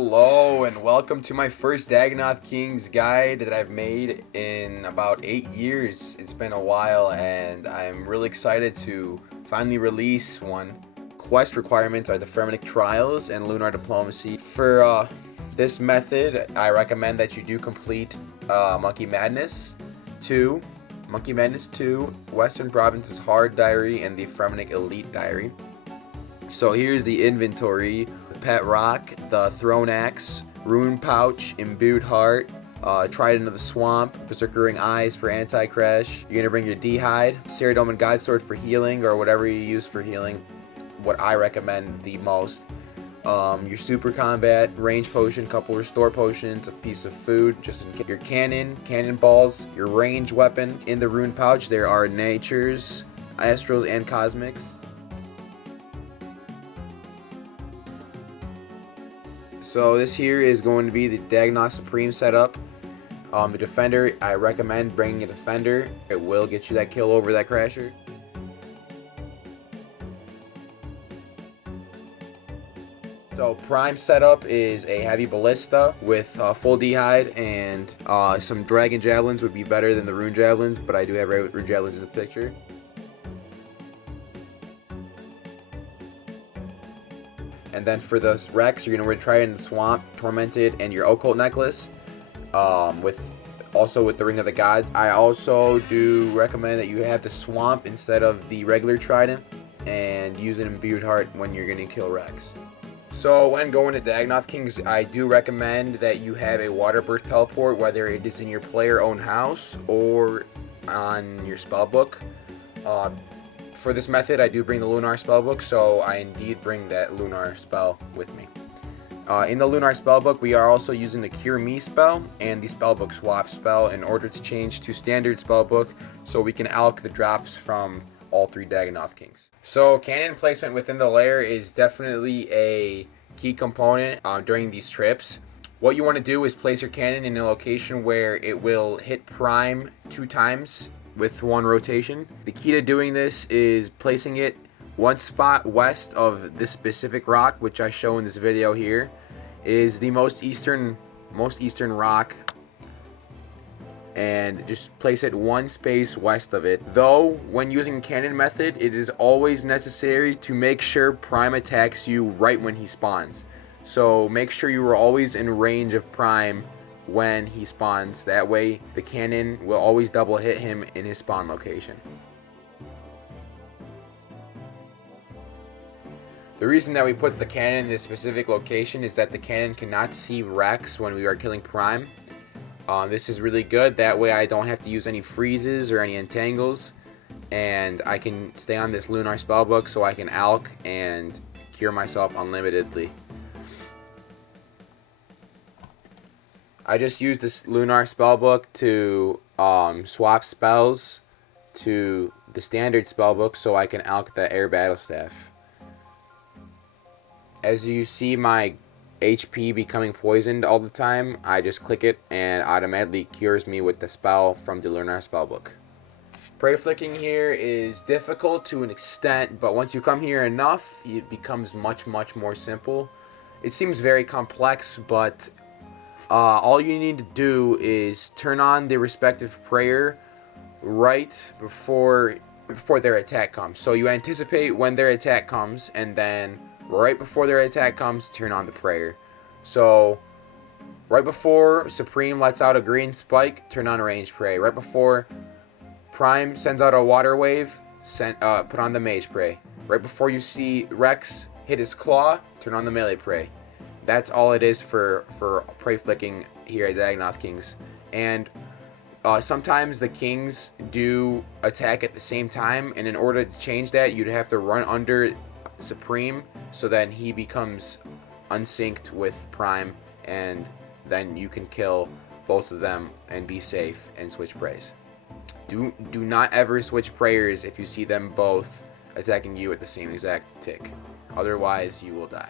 Hello and welcome to my first Dagannoth Kings guide that I've made in about 8 years. It's been a while and I'm really excited to finally release one. Quest requirements are the Ferminic Trials and Lunar Diplomacy. For this method, I recommend that you do complete Monkey Madness 2, Western Province's Hard Diary, and the Ferminic Elite Diary. So here's the inventory. Pet Rock, the Throne Axe, Rune Pouch, Imbued Heart, Trident of the Swamp, Berserkering Eyes for anti-crash. You're going to bring your D-Hide, Ceradoman Guide Sword for healing, or whatever you use for healing, what I recommend the most. Your Super Combat, Range Potion, couple Restore Potions, a piece of food, just in case. Your Cannonballs, your Range Weapon. In the Rune Pouch, there are Natures, Astrals, and Cosmics. So this here is going to be the Dagannoth Supreme setup. The Defender, I recommend bringing a Defender. It will get you that kill over that Crasher. So Prime setup is a Heavy Ballista with full D-Hide, and some Dragon Javelins would be better than the Rune Javelins, but I do have Rune Javelins in the picture. And then for the Rex, you're going to try it in the Swamp, Tormented, and your Occult Necklace, with the Ring of the Gods. I also do recommend that you have the Swamp instead of the regular Trident, and use an Imbued Heart when you're going to kill Rex. So when going to Dagannoth Kings, I do recommend that you have a Water Birth Teleport, whether it is in your player-owned house or on your spellbook. For this method, I do bring the Lunar spellbook, so I indeed bring that Lunar spell with me. In the Lunar spellbook, we are also using the Cure Me spell and the spellbook swap spell in order to change to standard spellbook, so we can alch the drops from all 3 Dagannoth Kings. So cannon placement within the lair is definitely a key component during these trips. What you want to do is place your cannon in a location where it will hit prime 2 times with 1 rotation. The key to doing this is placing it 1 spot west of this specific rock, which I show in this video here. It is the most eastern rock, and just place it 1 space west of it. Though when using cannon method, it is always necessary to make sure Prime attacks you right when he spawns. So make sure you are always in range of Prime when he spawns. That way the cannon will always double hit him in his spawn location. The reason that we put the cannon in this specific location is that the cannon cannot see Rex when we are killing Prime. This is really good, that way I don't have to use any freezes or any entangles, and I can stay on this Lunar spellbook so I can alch and cure myself unlimitedly. I just used this Lunar spellbook to swap spells to the standard spellbook so I can alch the Air Battle Staff. As you see my HP becoming poisoned all the time, I just click it and automatically cures me with the spell from the Lunar spellbook. Prey flicking here is difficult to an extent, but once you come here enough, it becomes much more simple. It seems very complex, but all you need to do is turn on the respective prayer right before their attack comes. So you anticipate when their attack comes, and then right before their attack comes, turn on the prayer. So right before Supreme lets out a green spike, turn on Range Pray. Right before Prime sends out a water wave, put on the Mage Pray. Right before you see Rex hit his claw, turn on the Melee Pray. That's all it is for prey flicking here at Dagannoth Kings. And sometimes the Kings do attack at the same time, and in order to change that, you'd have to run under Supreme, so then he becomes unsynced with Prime, and then you can kill both of them and be safe and switch prays. Do not ever switch prayers if you see them both attacking you at the same exact tick. Otherwise, you will die.